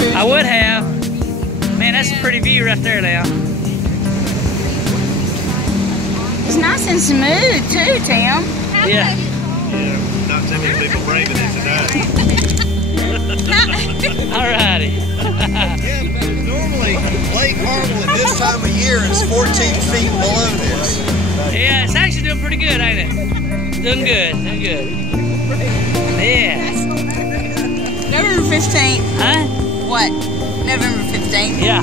I would have. Man, that's a pretty view right there now. It's nice and smooth too, Tim. Yeah. Yeah, not too many people braving it tonight. Alrighty. Yeah, because normally Lake Harwell at this time of year is 14 feet below this. Yeah, it's actually doing pretty good, ain't it? Doing good, doing good. Yeah. November 15th. Huh? What? November 15th. Yeah.